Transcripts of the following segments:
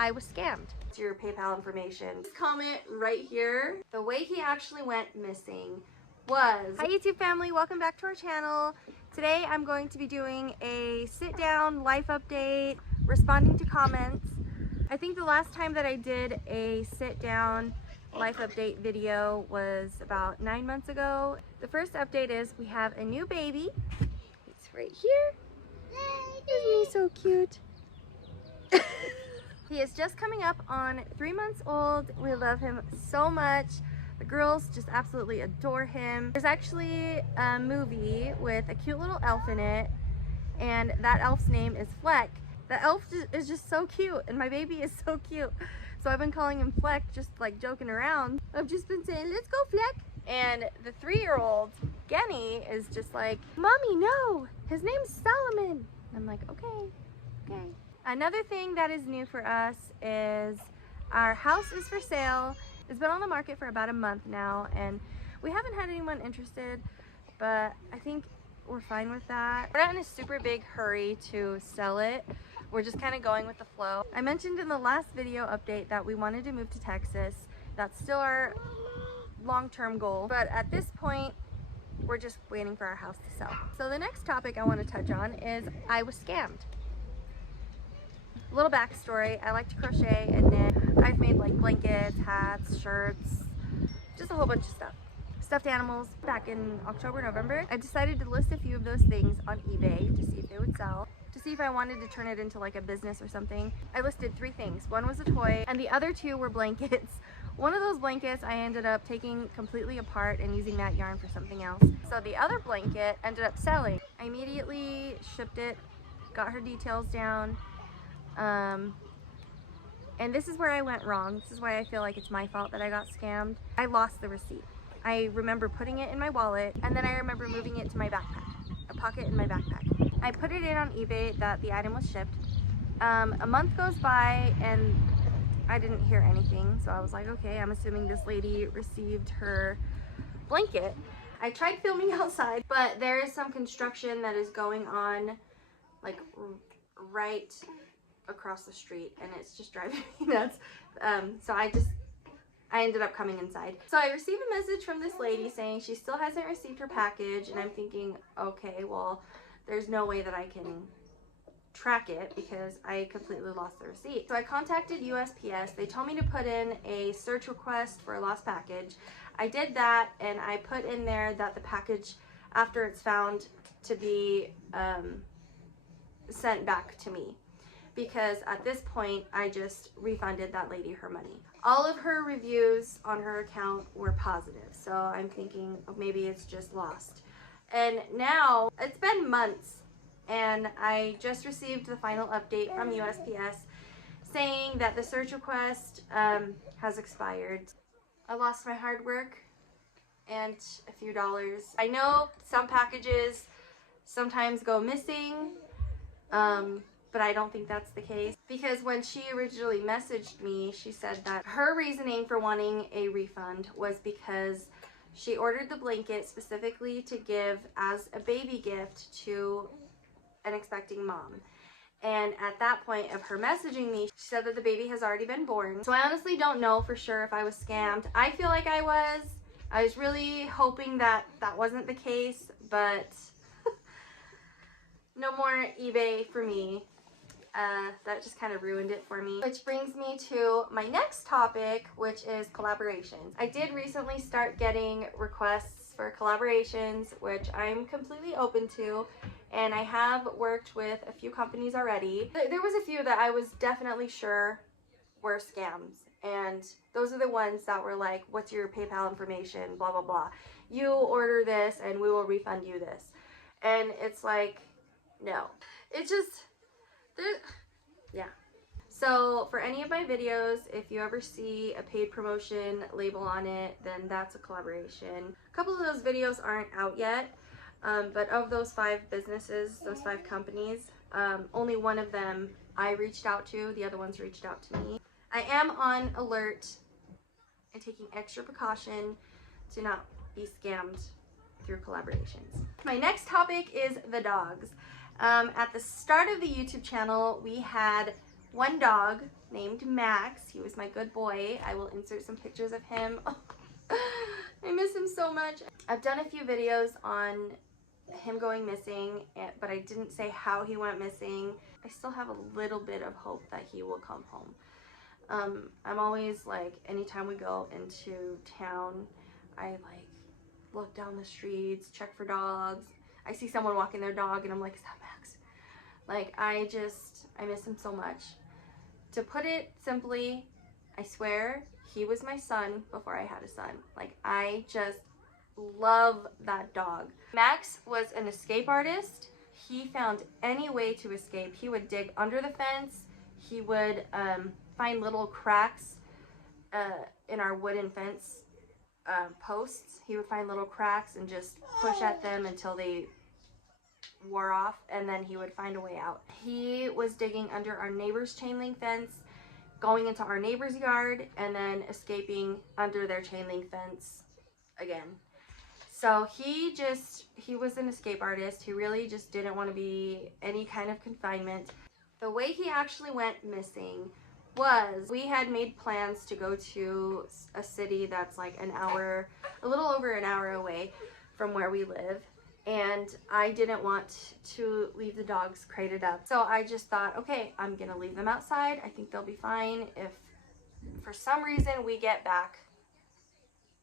I was scammed. It's your PayPal information. Comment right here. The way he actually went missing was... Hi YouTube family, welcome back to our channel. Today I'm going to be doing a sit down life update, responding to comments. I think the last time that I did a sit down life update video was about 9 months ago. The first update is we have a new baby. It's right here. Isn't he so cute? He is just coming up on 3 months old. We love him so much. The girls just absolutely adore him. There's actually a movie with a cute little elf in it, and that elf's name is Fleck. The elf is just so cute, and my baby is so cute. So I've been calling him Fleck, just like joking around. I've just been saying, let's go Fleck. And the 3-year-old, Genny, is just like, Mommy, no, his name's Solomon. And I'm like, okay. Another thing that is new for us is our house is for sale. It's been on the market for about a month now, and we haven't had anyone interested, but I think we're fine with that. We're not in a super big hurry to sell it. We're just kind of going with the flow. I mentioned in the last video update that we wanted to move to Texas. That's still our long-term goal, but at this point, we're just waiting for our house to sell. So the next topic I want to touch on is I was scammed. A little backstory, I like to crochet and knit. I've made like blankets, hats, shirts, just a whole bunch of stuff. Stuffed animals. Back in October, November, I decided to list a few of those things on eBay to see if they would sell, to see if I wanted to turn it into like a business or something. I listed 3 things. One was a toy and the other 2 were blankets. One of those blankets I ended up taking completely apart and using that yarn for something else. So the other blanket ended up selling. I immediately shipped it, got her details down, and this is where I went wrong. This is why I feel like it's my fault that I got scammed. I lost the receipt. I remember putting it in my wallet, and then I remember moving it to my backpack, a pocket in my backpack. I put it in on eBay that the item was shipped. A month goes by and I didn't hear anything, so I was like, okay, I'm assuming this lady received her blanket. I tried filming outside, but there is some construction that is going on like right across the street, and it's just driving me nuts. So I ended up coming inside. So I received a message from this lady saying she still hasn't received her package, and I'm thinking, okay, well, there's no way that I can track it because I completely lost the receipt. So I contacted USPS. They told me to put in a search request for a lost package. I did that, and I put in there that the package, after it's found, to be sent back to me, because at this point I just refunded that lady her money. All of her reviews on her account were positive, so I'm thinking, oh, maybe it's just lost. And now it's been months, and I just received the final update from USPS saying that the search request has expired. I lost my hard work and a few dollars. I know some packages sometimes go missing, but I don't think that's the case, because when she originally messaged me, she said that her reasoning for wanting a refund was because she ordered the blanket specifically to give as a baby gift to an expecting mom. And at that point of her messaging me, she said that the baby has already been born. So I honestly don't know for sure if I was scammed. I feel like I was. I was really hoping that that wasn't the case, but no more eBay for me. That just kind of ruined it for me. Which brings me to my next topic, which is collaborations. I did recently start getting requests for collaborations, which I'm completely open to, and I have worked with a few companies already. There was a few that I was definitely sure were scams, and those are the ones that were like, what's your PayPal information, blah blah blah. You order this and we will refund you this. And it's like, no. It's just, yeah. So for any of my videos, if you ever see a paid promotion label on it, then that's a collaboration. A couple of those videos aren't out yet, but of those 5 businesses, those 5 companies, only one of them I reached out to, the other ones reached out to me. I am on alert and taking extra precaution to not be scammed through collaborations. My next topic is the dogs. At the start of the YouTube channel, we had one dog named Max. He was my good boy. I will insert some pictures of him. I miss him so much. I've done a few videos on him going missing, but I didn't say how he went missing. I still have a little bit of hope that he will come home. I'm always like, anytime we go into town, I like look down the streets, check for dogs. I see someone walking their dog and I'm like, is that Max? Like, I miss him so much. To put it simply, I swear he was my son before I had a son. Like, I just love that dog. Max was an escape artist. He found any way to escape. He would dig under the fence. He would find little cracks in our wooden fence posts. He would find little cracks and just push at them until they wore off, and then he would find a way out. He was digging under our neighbor's chain link fence, going into our neighbor's yard, and then escaping under their chain link fence again. So he was an escape artist. He really just didn't want to be any kind of confinement. The way he actually went missing was, we had made plans to go to a city that's like a little over an hour away from where we live. And I didn't want to leave the dogs crated up. So I just thought, okay, I'm gonna leave them outside. I think they'll be fine. If for some reason we get back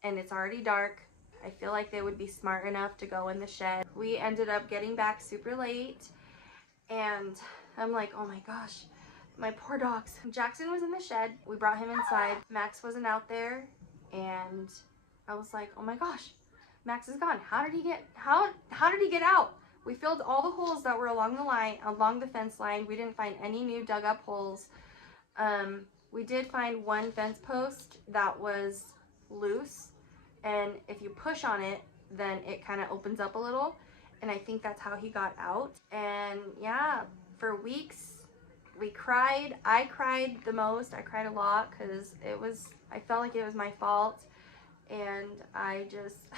and it's already dark, I feel like they would be smart enough to go in the shed. We ended up getting back super late, and I'm like, oh my gosh, my poor dogs. Jackson was in the shed. We brought him inside. Max wasn't out there, and I was like, oh my gosh, Max is gone. How did he get out? We filled all the holes that were along the fence line. We didn't find any new dug up holes. We did find one fence post that was loose, and if you push on it, then it kind of opens up a little, and I think that's how he got out. And yeah, for weeks we cried. I cried the most. I cried a lot because I felt like it was my fault, and I just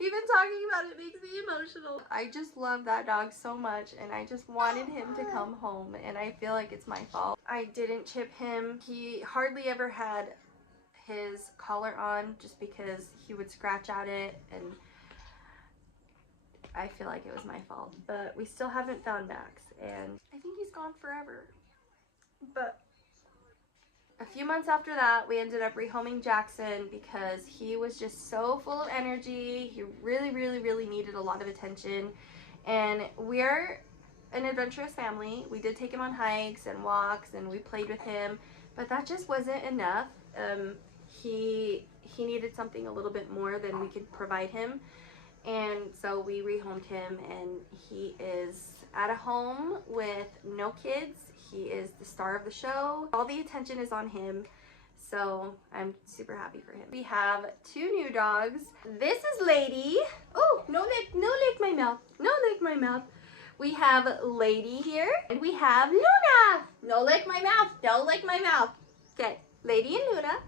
even talking about it makes me emotional. I just love that dog so much, and I just wanted him to come home, and I feel like it's my fault. I didn't chip him. He hardly ever had his collar on just because he would scratch at it, and I feel like it was my fault. But we still haven't found Max, and I think he's gone forever. But a few months after that, we ended up rehoming Jackson because he was just so full of energy. He really, really, really needed a lot of attention. And we're an adventurous family. We did take him on hikes and walks, and we played with him, but that just wasn't enough. He needed something a little bit more than we could provide him. And so we rehomed him, and he is at a home with no kids. He is the star of the show. All the attention is on him, so I'm super happy for him. We have two new dogs. This is Lady. Oh, no lick my mouth. No lick my mouth. We have Lady here, and we have Luna. No lick my mouth. Don't lick my mouth. Okay, Lady and Luna.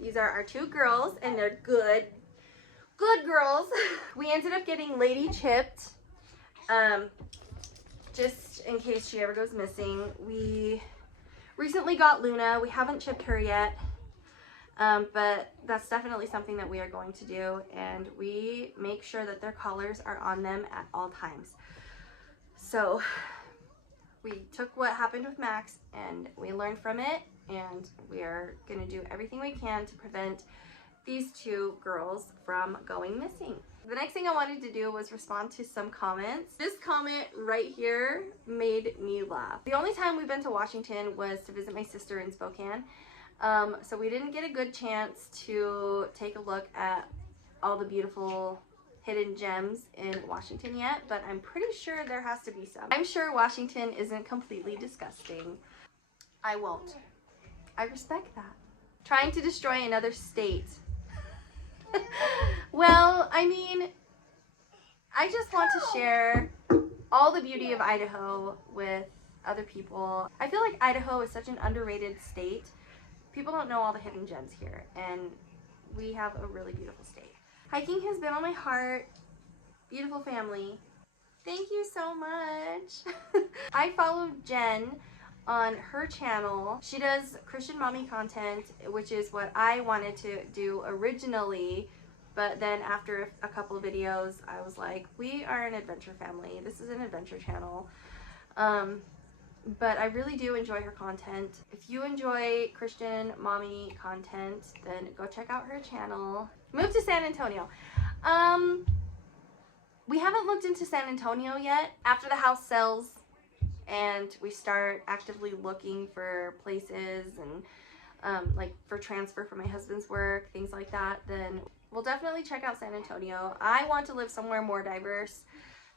These are our two girls, and they're good girls. We ended up getting Lady chipped, just in case she ever goes missing. We recently got Luna. We haven't chipped her yet, but that's definitely something that we are going to do, and we make sure that their collars are on them at all times. So we took what happened with Max, and we learned from it, and we are going to do everything we can to prevent these two girls from going missing. The next thing I wanted to do was respond to some comments. This comment right here made me laugh. The only time we've been to Washington was to visit my sister in Spokane, so we didn't get a good chance to take a look at all the beautiful hidden gems in Washington yet, but I'm pretty sure there has to be some. I'm sure Washington isn't completely disgusting. I won't. I respect that. Trying to destroy another state. Well, I mean, I just want to share all the beauty of Idaho with other people. I feel like Idaho is such an underrated state. People don't know all the hidden gems here, and we have a really beautiful state. Hiking has been on my heart. Beautiful family. Thank you so much. I followed Jen on her channel. She does Christian mommy content, which is what I wanted to do originally, but then after a couple of videos I was like, we are an adventure family, this is an adventure channel. But I really do enjoy her content. If you enjoy Christian mommy content, then go check out her channel. Move to San Antonio. We haven't looked into San Antonio yet. After the house sells and we start actively looking for places and like for transfer for my husband's work, things like that, then we'll definitely check out San Antonio. I want to live somewhere more diverse.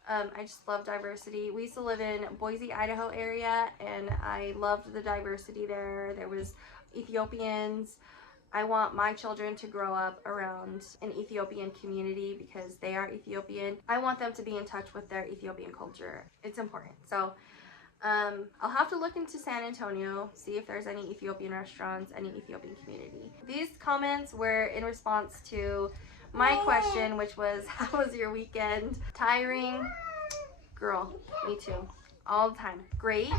I just love diversity. We used to live in Boise, Idaho area, and I loved the diversity there. There was Ethiopians. I want my children to grow up around an Ethiopian community because they are Ethiopian. I want them to be in touch with their Ethiopian culture. It's important. So I'll have to look into San Antonio, see if there's any Ethiopian restaurants, any Ethiopian community. These comments were in response to my question, which was, how was your weekend? Tiring? Girl, me too. All the time. Great.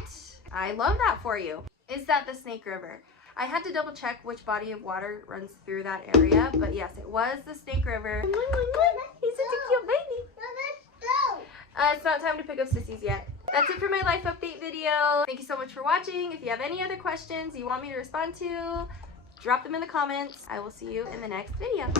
I love that for you. Is that the Snake River? I had to double check which body of water runs through that area, but yes, it was the Snake River. He's such a cute baby. It's not time to pick up sissies yet. That's it for my life update video. Thank you so much for watching. If you have any other questions you want me to respond to, drop them in the comments. I will see you in the next video.